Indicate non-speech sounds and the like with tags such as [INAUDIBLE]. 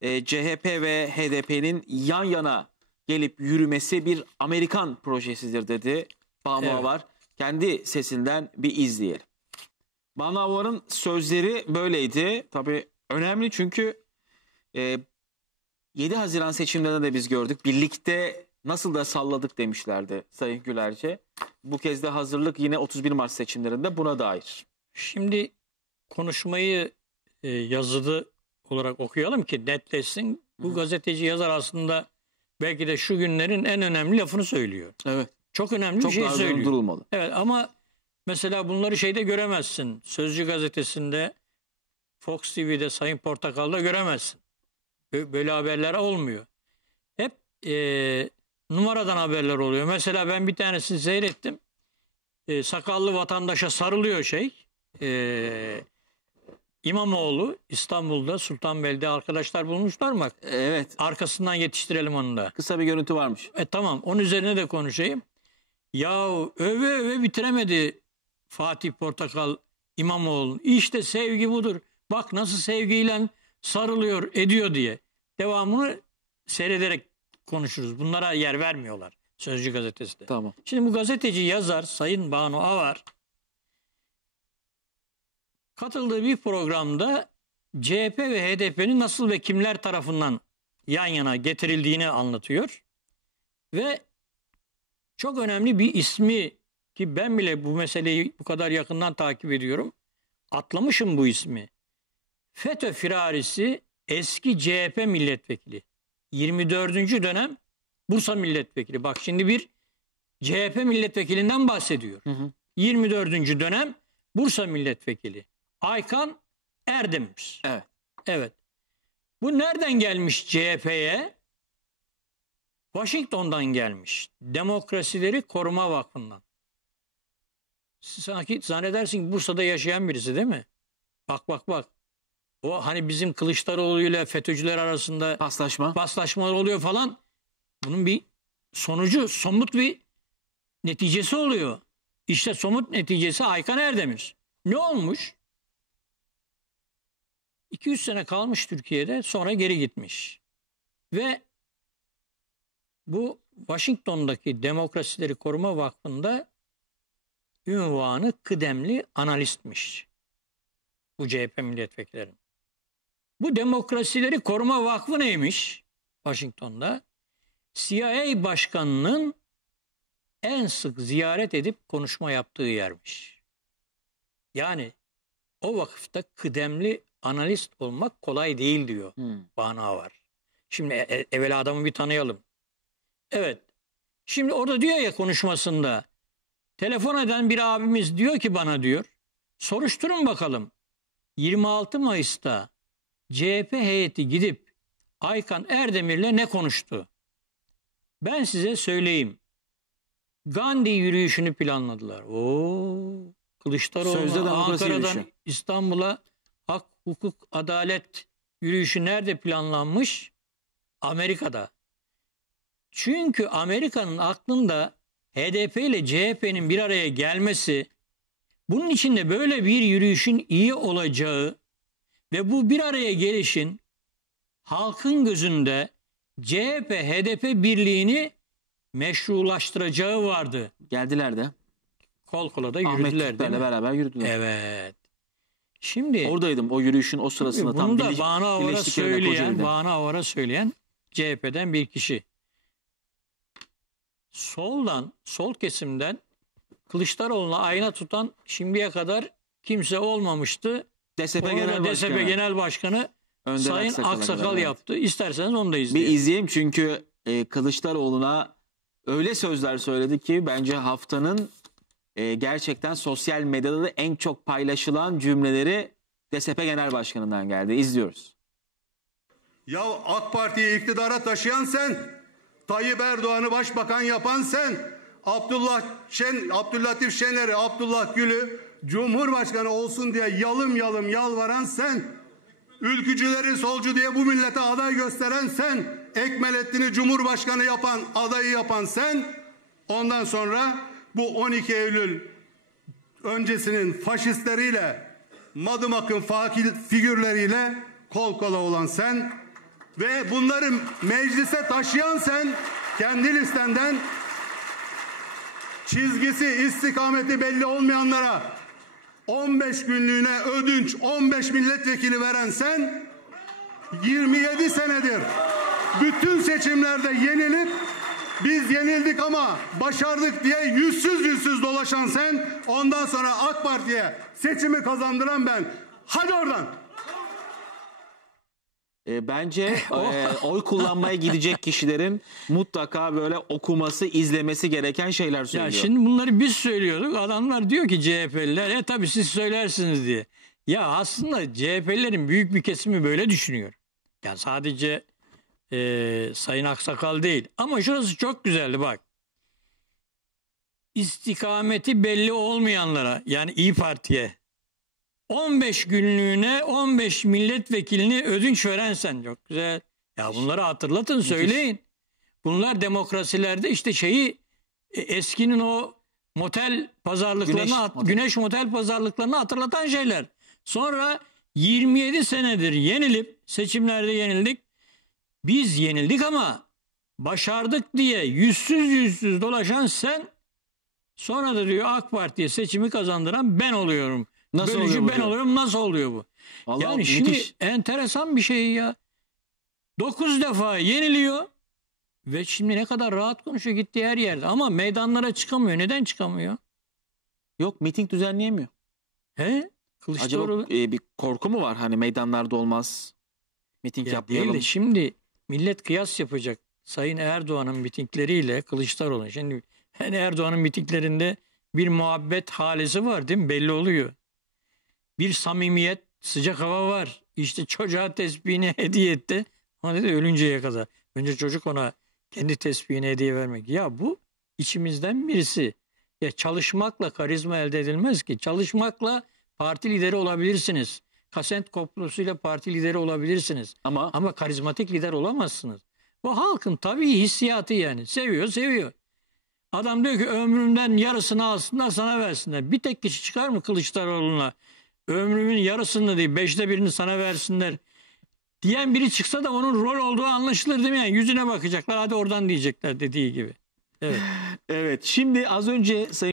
e, CHP ve HDP'nin yan yana gelip yürümesi bir Amerikan projesidir dedi Banu Evet. Avar. Kendi sesinden bir izleyelim. Banu Avar'ın sözleri böyleydi. Tabii önemli çünkü e, 7 Haziran seçimlerinde de biz gördük. Birlikte nasıl da salladık demişlerdi Sayın Gülerce. Bu kez de hazırlık yine 31 Mart seçimlerinde buna dair. Şimdi konuşmayı e, yazılı olarak okuyalım ki netleşsin. Bu gazeteci yazar aslında belki de şu günlerin en önemli lafını söylüyor. Evet. Çok önemli Çok bir şey söylüyor. durulmalı. Evet ama mesela bunları şeyde göremezsin. Sözcü gazetesinde, Fox TV'de, Sayın Portakal'da göremezsin. Bö- Böyle haberler olmuyor. Hep e, numaradan haberler oluyor. Mesela ben bir tanesini seyrettim. E, sakallı vatandaşa sarılıyor şey. E, İmamoğlu İstanbul'da Sultanbeyli'de arkadaşlar bulmuşlar mı? Bak, Evet. Arkasından yetiştirelim onu da. Kısa bir görüntü varmış. E tamam onun üzerine de konuşayım. Ya öve öve bitiremedi Fatih Portakal İmamoğlu. İşte sevgi budur. Bak nasıl sevgiyle sarılıyor ediyor diye. Devamını seyrederek konuşuruz. Bunlara yer vermiyorlar Sözcü gazetesinde. Tamam. Şimdi bu gazeteci yazar Sayın Banu Avar katıldığı bir programda CHP ve HDP'nin nasıl ve kimler tarafından yan yana getirildiğini anlatıyor. Ve çok önemli bir ismi ki ben bile bu meseleyi bu kadar yakından takip ediyorum. Atlamışım bu ismi. FETÖ firarisi eski CHP milletvekili. 24. dönem Bursa milletvekili. Bak şimdi bir CHP milletvekilinden bahsediyor. Hı hı. 24. dönem Bursa milletvekili. Aykan Erdemir. Evet. Evet. Bu nereden gelmiş CHP'ye? Washington'dan gelmiş. Demokrasileri Koruma Vakfı'ndan. Sanki zannedersin Bursa'da yaşayan birisi değil mi? Bak bak bak. O hani bizim Kılıçdaroğlu ile FETÖ'cüler arasında Paslaşma. paslaşmalar oluyor falan. Bunun bir sonucu, somut bir neticesi oluyor. İşte somut neticesi Aykan Erdemir. Ne olmuş? 200 sene kalmış Türkiye'de sonra geri gitmiş. Ve bu Washington'daki Demokrasileri Koruma Vakfı'nda ünvanı kıdemli analistmiş. Bu CHP milletvekilleri. Bu Demokrasileri Koruma Vakfı neymiş Washington'da? CIA başkanının en sık ziyaret edip konuşma yaptığı yermiş. Yani o vakıfta kıdemli analist olmak kolay değil diyor Hı. Bana var. Şimdi e- e- evvela adamı bir tanıyalım. Evet. Şimdi orada diyor ya konuşmasında telefon eden bir abimiz diyor ki bana diyor soruşturun bakalım 26 Mayıs'ta CHP heyeti gidip Aykan Erdemir'le ne konuştu? Ben size söyleyeyim. Gandhi yürüyüşünü planladılar. Oo, Kılıçdaroğlu Sözde Ankara'dan yürüyüşü. İstanbul'a hak, hukuk, adalet yürüyüşü nerede planlanmış? Amerika'da. Çünkü Amerika'nın aklında HDP ile CHP'nin bir araya gelmesi, bunun içinde böyle bir yürüyüşün iyi olacağı ve bu bir araya gelişin halkın gözünde CHP HDP birliğini meşrulaştıracağı vardı. Geldiler de. Kol kola da Ahmet yürüdüler değil Türkler'le mi? beraber yürüdüler. Evet. Şimdi Oradaydım o yürüyüşün o sırasında tam bunu da birleş- Banu Avar'a Birleşik söyleyen. Banu Avar'a söyleyen CHP'den bir kişi. Soldan, sol kesimden Kılıçdaroğlu'na ayna tutan şimdiye kadar kimse olmamıştı. DSP Onu Genel DSP Başkanı Genel Başkanı Önder Sayın Aksakal kadar, evet. yaptı. İsterseniz onu da Bir izleyelim. izleyeyim çünkü e, Kılıçdaroğlu'na öyle sözler söyledi ki bence haftanın e, gerçekten sosyal medyada da en çok paylaşılan cümleleri DSP Genel Başkanı'ndan geldi. İzliyoruz. Ya AK Parti'yi iktidara taşıyan sen, Tayyip Erdoğan'ı başbakan yapan sen, Abdullah Şen, Abdüllatif Şener'i, Abdullah Gül'ü Cumhurbaşkanı olsun diye yalım yalım yalvaran sen, ülkücüleri solcu diye bu millete aday gösteren sen, Ekmelettin'i Cumhurbaşkanı yapan, adayı yapan sen, ondan sonra bu 12 Eylül öncesinin faşistleriyle, Madımak'ın fakir figürleriyle kol kola olan sen ve bunları meclise taşıyan sen kendi listenden çizgisi istikameti belli olmayanlara 15 günlüğüne ödünç 15 milletvekili veren sen 27 senedir bütün seçimlerde yenilip biz yenildik ama başardık diye yüzsüz yüzsüz dolaşan sen ondan sonra AK Parti'ye seçimi kazandıran ben. Hadi oradan. E, bence [LAUGHS] e, oy kullanmaya gidecek kişilerin mutlaka böyle okuması, izlemesi gereken şeyler söylüyor. Ya şimdi bunları biz söylüyorduk. Adamlar diyor ki CHP'liler e tabii siz söylersiniz diye. Ya aslında CHP'lilerin büyük bir kesimi böyle düşünüyor. Ya sadece e, Sayın Aksakal değil. Ama şurası çok güzeldi bak. İstikameti belli olmayanlara yani İyi Parti'ye 15 günlüğüne 15 milletvekilini ödünç veren sen. Çok güzel. Ya bunları hatırlatın söyleyin. Bunlar demokrasilerde işte şeyi e, eskinin o motel pazarlıklarını Güneş hat- motel. güneş motel pazarlıklarını hatırlatan şeyler. Sonra 27 senedir yenilip seçimlerde yenildik. Biz yenildik ama başardık diye yüzsüz yüzsüz dolaşan sen sonra da diyor AK Parti'ye seçimi kazandıran ben oluyorum. Nasıl Bölücü oluyor bu ben diyor. oluyorum nasıl oluyor bu? Vallahi yani müthiş. şimdi enteresan bir şey ya. 9 defa yeniliyor ve şimdi ne kadar rahat konuşuyor gittiği her yerde ama meydanlara çıkamıyor. Neden çıkamıyor? Yok miting düzenleyemiyor. He? Kılıçdaroğlu Acaba e, bir korku mu var? Hani meydanlarda olmaz. Miting Ya yapmayalım. değil de şimdi millet kıyas yapacak. Sayın Erdoğan'ın mitingleriyle Kılıçdaroğlu'nun. Şimdi hani Erdoğan'ın mitinglerinde bir muhabbet halisi var değil mi? Belli oluyor. Bir samimiyet, sıcak hava var. İşte çocuğa tesbihini [LAUGHS] hediye etti. Ona dedi ölünceye kadar. Önce çocuk ona kendi tesbihini hediye vermek. Ya bu içimizden birisi. Ya çalışmakla karizma elde edilmez ki. Çalışmakla parti lideri olabilirsiniz. Kasent komplosuyla parti lideri olabilirsiniz. Ama Ama karizmatik lider olamazsınız. Bu halkın tabii hissiyatı yani. Seviyor seviyor. Adam diyor ki ömrümden yarısını alsınlar sana versinler. Bir tek kişi çıkar mı Kılıçdaroğlu'na? Ömrümün yarısını değil beşte birini sana versinler. Diyen biri çıksa da onun rol olduğu anlaşılır değil mi? Yani yüzüne bakacaklar hadi oradan diyecekler dediği gibi. Evet. [LAUGHS] evet şimdi az önce Sayın